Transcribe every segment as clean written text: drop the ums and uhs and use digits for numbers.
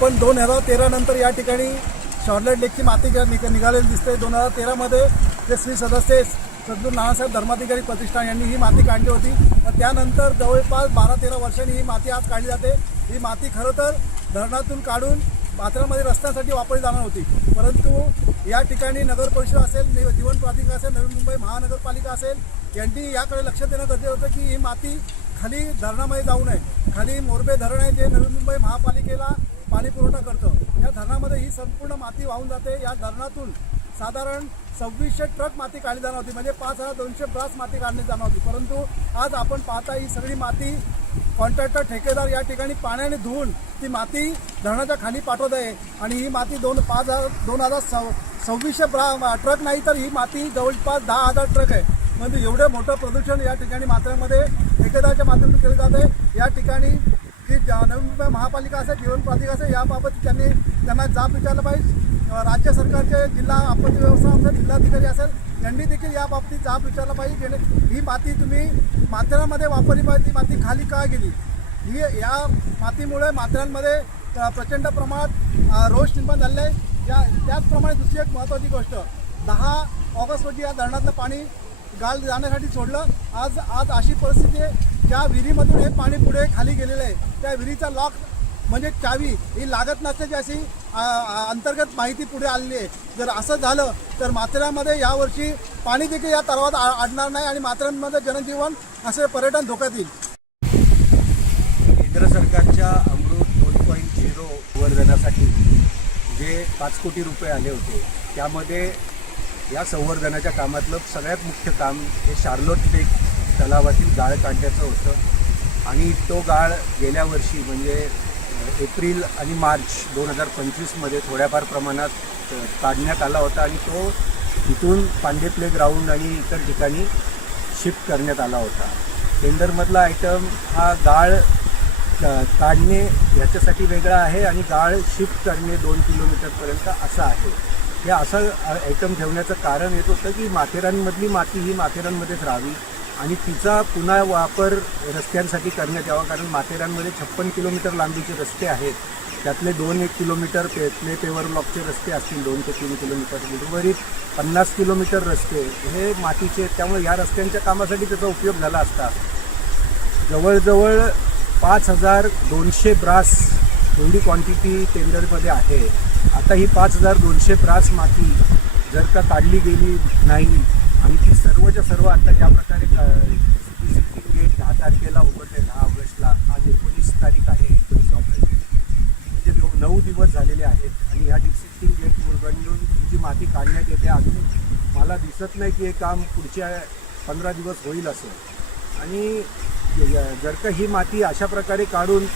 पण 2013 नंतर या ठिकाणी शॉर्टलेट लेकची माती निघालेली दिसते। 2013मध्ये जे श्री सदस्य सद्गुरू नानासाहेब धर्माधिकारी प्रतिष्ठान यांनी ही माती काढली होती। त्यानंतर जवळपास 12-13 वर्षांनी ही माती आज काढली जाते। ही माती खरं तर धरणातून काढून माथेरानमध्ये रस्त्यासाठी वापरली जाणार होती, परंतु या ठिकाणी नगर परिषद असेल, जीवन प्राधिकरण असेल, नवी मुंबई महानगरपालिका असेल यांनी याकडे लक्ष देणं गरजेचं होतं की ही माती खाली धरणामध्ये जाऊ नये। खाली मोरबे धरण आहे जे नवी मुंबई महापालिकेला पाणी पुरवठा करतं, या धरणामध्ये ही संपूर्ण माती वाहून जाते। या धरणातून साधारण 2600 ट्रक माती काढली जाणार होती, म्हणजे 5200 ब्रास माती काढली जाणार होती। परंतु आज आपण पाहता ही सगळी माती कॉन्ट्रॅक्टर ठेकेदार या ठिकाणी पाण्याने धुवून ती माती धरणाच्या खाली पाठवत आहे आणि ही माती 2600 ट्रक नाही तर ही माती जवळपास 10,000 ट्रक आहे। म्हणजे एवढे मोठं प्रदूषण या ठिकाणी माथेरानमध्ये ठेकेदाराच्या माध्यमातून केले जाते। या ठिकाणी जी नवी मुंबई महापालिका असेल, जीवन प्राधिकरण असेल, याबाबत त्यांना जाब विचारलं पाहिजे। राज्य सरकारचे जिल्हा आपत्ती व्यवस्थापन जिल्हाधिकारी असेल यांनी देखील याबाबतीत जाब विचारला पाहिजे। ही माती तुम्ही माथेरानमध्ये वापरली पाहिजे, ती माती खाली का गेली? ही या मातीमुळे माथेरानमध्ये प्रचंड प्रमाणात रोष निर्माण झालेला आहे। त्याचप्रमाणे दुसरी एक महत्त्वाची गोष्ट, 10 ऑगस्ट रोजी या धरणातलं पाणी गाळ जाण्यासाठी सोडलं। आज अशी परिस्थिती आहे, ज्या विहिरीमधून हे पाणी पुढे खाली गेलेलं आहे त्या विहिरीचा लॉक म्हणजे चावी ही लागत नसल्याची अशी अंतर्गत माहिती पुढे आलेली आहे। जर असं झालं तर माथेरानमध्ये यावर्षी पाणी देखील या तलावात अडणार नाही आणि माथेरानमध्ये जनजीवन असे पर्यटन धोक्यात येईल। केंद्र सरकारच्या अमृत 2.0 संवर्धनासाठी जे 5 कोटी रुपये आले होते त्यामध्ये या संवर्धनाच्या कामातलं सगळ्यात मुख्य काम हे शार्लोट लेक तलावातील गाळ काढण्याचं होतं आणि तो गाळ गेल्या वर्षी म्हणजे एप्रिल आणि मार्च 2025मध्ये थोड्याफार प्रमाणात काढण्यात आला होता आणि तो इथून पांडे प्ले ग्राउंड आणि इतर ठिकाणी शिफ्ट करण्यात आला होता। टेंडरमधला आयटम हा गाळ काढणे याच्यासाठी वेगळा आहे आणि गाळ शिफ्ट करणे 2 किलोमीटरपर्यंत असं आहे। हे असं आयटम ठेवण्याचं कारण येत होतं की माथेरानमधली माती ही माथेरानमध्येच राहावी आणि तिचा पुन्हा वापर रस्त्यांसाठी करण्यात यावा, कारण माथेरानमध्ये 56 किलोमीटर लांबीचे रस्ते आहेत, त्यातले 2-1 किलोमीटर प्ले पेवर ब्लॉकचे रस्ते असतील 2 ते 3 किलोमीटर, उर्वरित 50 किलोमीटर रस्ते हे मातीचे। त्यामुळे या रस्त्यांच्या कामासाठी त्याचा उपयोग झाला असता। जवळजवळ 5200 ब्रास एवढी क्वांटिटी टेंडरमध्ये आहे। आता ही 5200 ब्रास माती जर का काढली गेली नाही आणि ती सर्वच्या सर्व आता ज्या प्रकारे डिसिल्टिंग गेट 10 तारखेला उघडले, 10 ऑगस्टला, आज 19 तारीख आहे, 19 ऑगस्ट म्हणजे 9 दिवस झालेले आहेत आणि ह्या डिसिल्टिंग गेट उघडून जी माती काढण्यात येते अजून मला दिसत नाही की हे काम पुढच्या 15 दिवस होईल असं। आणि जर का ही माती अशा प्रकारे काढून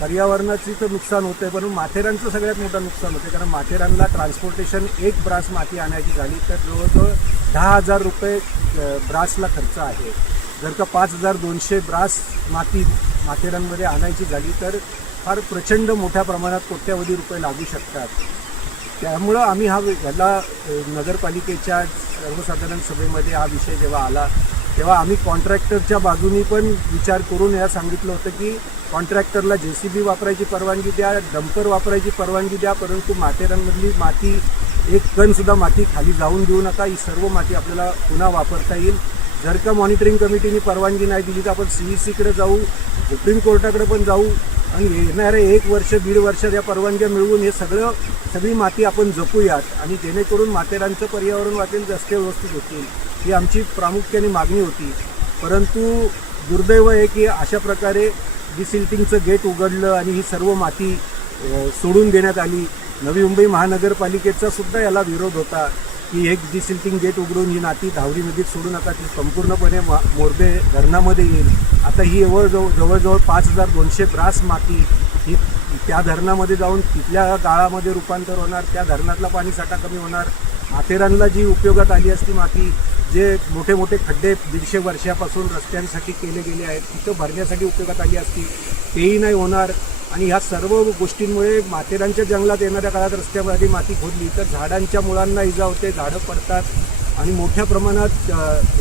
पर्यावरणाचं तर नुकसान होतं आहे, पण माथेरानचं सगळ्यात मोठं नुकसान होतं, कारण माथेरानला ट्रान्सपोर्टेशन एक ब्रास माती आणायची झाली तर जवळजवळ 10,000 रुपये ब्रासला खर्च आहे। जर का 5200 ब्रास माती माथेरानमध्ये आणायची झाली तर फार प्रचंड मोठ्या प्रमाणात कोट्यावधी रुपये लागू शकतात। त्यामुळं आम्ही ह्याला नगरपालिकेच्या सर्वसाधारण सभेमध्ये हा विषय जेव्हा आला तेव्हा आम्ही कॉन्ट्रॅक्टरच्या बाजूनी पण विचार करून या सांगितलं होतं की कॉन्ट्रॅक्टरला JCB वापरायची परवानगी द्या, डंपर वापरायची परवानगी द्या, परंतु माथेरानमधली माती एक कणसुद्धा माती खाली जाऊन देऊ नका, ही सर्व माती आपल्याला पुन्हा वापरता येईल। जर का मॉनिटरिंग कमिटीने परवानगी नाही दिली तर आपण CECकडे जाऊ, सुप्रीम कोर्टाकडे पण जाऊ आणि येणारे 1 वर्ष 1.5 वर्षात या परवानग्या मिळवून हे सगळी माती आपण जपूयात आणि जेणेकरून माथेरानचं पर्यावरण वाचेल, रस्ते व्यवस्थित होतील, ही आमची प्रामुख्याने मागणी होती। परंतु दुर्दैव आहे की अशा प्रकारे डिसिल्टिंगचं गेट उघडलं आणि ही सर्व माती सोडून देण्यात आली। नवी मुंबई महानगरपालिकेचा सुद्धा याला विरोध होता की एक डिसिल्टिंग गेट उघडून ही माती धावरी नदीत सोडू नका, ती संपूर्णपणे मोरबे धरणामध्ये येईल। आता ही जवळजवळ 5200 ब्रास माती ही त्या धरणामध्ये जाऊन तिथल्या गाळामध्ये रूपांतर होणार, त्या धरणातला पाणी साठा कमी होणार। माथेरानला जी उपयोगात आली असती माती, जे मोठे मोठे खड्डे 150 वर्षापासून रस्त्यांसाठी केले गेले आहेत तिथं भरण्यासाठी उपयोगात आली असती, तेही नाही होणार। आणि ह्या सर्व गोष्टींमुळे माथेरानच्या जंगलात येणाऱ्या काळात रस्त्यामध्ये माती खोदली तर झाडांच्या मुळांना इजा होते, झाडं पडतात आणि मोठ्या प्रमाणात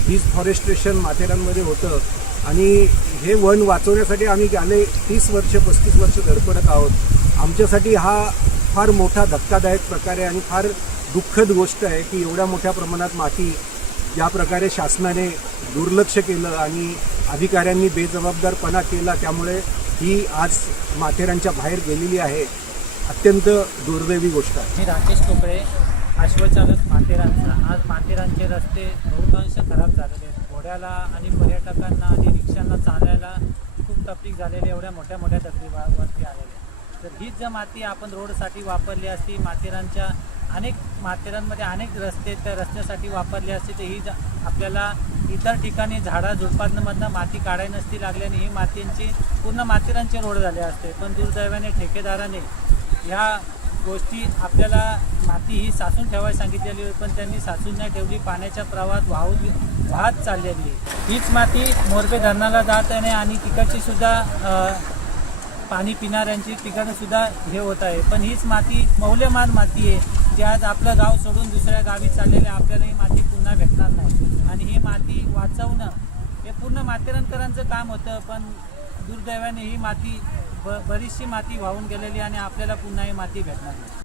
डिफॉरेस्ट्रेशन माथेरानमध्ये होतं। आणि हे वन वाचवण्यासाठी आम्ही गेले 30 वर्ष 35 वर्ष धडपडत आहोत। आमच्यासाठी हा फार मोठा धक्कादायक प्रकार आहे आणि फार दुःखद गोष्ट आहे की एवढ्या मोठ्या प्रमाणात माती ज्या प्रकारे शासनाने दुर्लक्ष केलं आणि अधिकाऱ्यांनी बेजबाबदारपणा केला, त्यामुळे ही आज माथेरानच्या बाहेर गेलेली आहे. अत्यंत दुर्दैवी गोष्ट आहे. मी राकेश टोकळे, अश्वचालक माथेरानचा. आज माथेरानचे रस्ते बहुतांश खराब झालेले आहेत. घोड्याला आणि पर्यटकांना आणि रिक्षांना चालायला खूप तकलीफ झालेली, एवढ्या मोठ्या मोठ्या दगडीवरती आलेल्या. तर हीच जर माती आपण रोडसाठी वापरली असती, माथेरानमध्ये अनेक रस्ते त्या रस्त्यासाठी वापरली असते, तर ही आपल्याला इतर ठिकाणी झाडाझुडपांमधनं माती काढायला नसती लागली आणि ही मातींची पूर्ण माथेरानचे रोड झाले असते. पण दुर्दैवाने ठेकेदाराने ह्या गोष्टी आपल्याला माती ही साचून ठेवायला सांगितलेली होती, पण त्यांनी साचून नाही ठेवली. पाण्याच्या प्रवाहात वाहत चाललेली आहे. हीच माती मोरबे धरणाला जात आहे आणि तिकडची सुद्धा पाणी पिणाऱ्यांची ठिकाणं सुद्धा हे होत आहे. पण हीच माती मौल्यवान माती आहे, जी आज आपलं गाव सोडून दुसऱ्या गावी चाललेली, आपल्याला ही माती पुन्हा भेटणार नाही. आणि ही माती वाचवणं हे पूर्ण माथेरानकरांचं काम होतं, पण दुर्दैवाने ही माती बरीचशी माती वाहून गेलेली आणि आपल्याला पुन्हा ही माती भेटणार नाही.